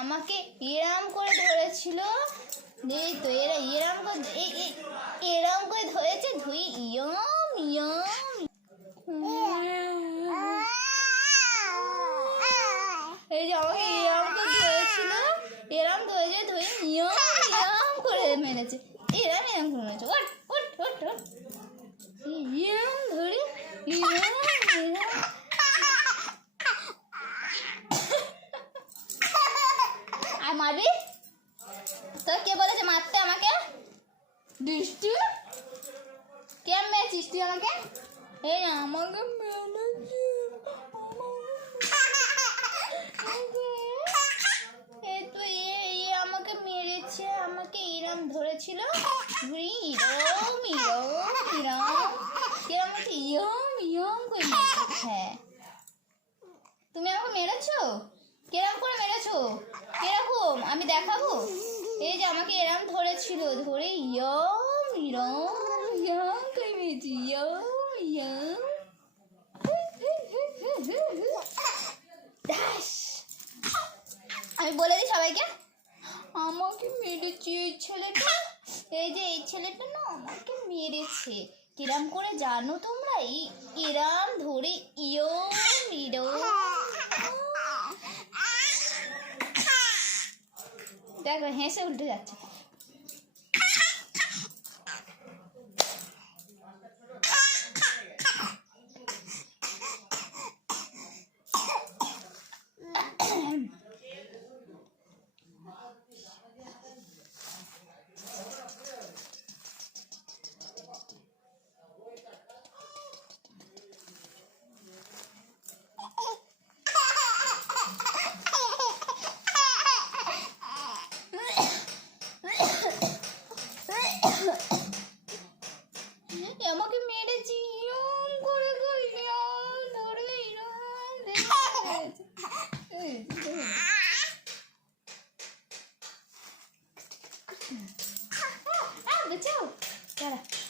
আমাকে এরাম করে ধরেছিল। এই তো এরা এরাম করে এরাম করে ধরেছে, ধুই, ইয়ম ইয়ম। এই যে আমাকে এরাম করে ধরেছিল, এরাম ধরেছে, ধুই, ইয়ম ইয়ম করে মেরেছে। এরাম এরাম করে মেরেছে ওট ওট ওট ওট ইয়ম ধরে ইয়ম ইয়ম আর মারবি? তোর কে বলেছে মারতে আমাকে? দৃষ্টি? কে মেরেছিস তুই আমাকে? এই আমাকে তো আমাকে মেরেছে, আমাকে ধরেছিল। হ্যাঁ। তুমি আমাকে মেরেছো? কিরম করে মেরেছো? কীরকম? আমি দেখাবো? এই যে আমাকে এরম ধরেছিল, ধরে ইয়ম ইয়ম করে মেরেছি ইয়ম ইয়ম আমি বলে দিই সবাইকে, আমাকে মেরেছে এই ছেলেটা। এই যে এই ছেলেটা না আমাকে মেরেছে। কিরাম করে জানো তোমরা? এই এরাম ধরে ইয়ম দেখো হেসে উল্টে যাচ্ছে। আমাকে মেরেছি ইরম করে কইলি আম ধরলে ইরম ধরে বাঁচাও দাঁড়া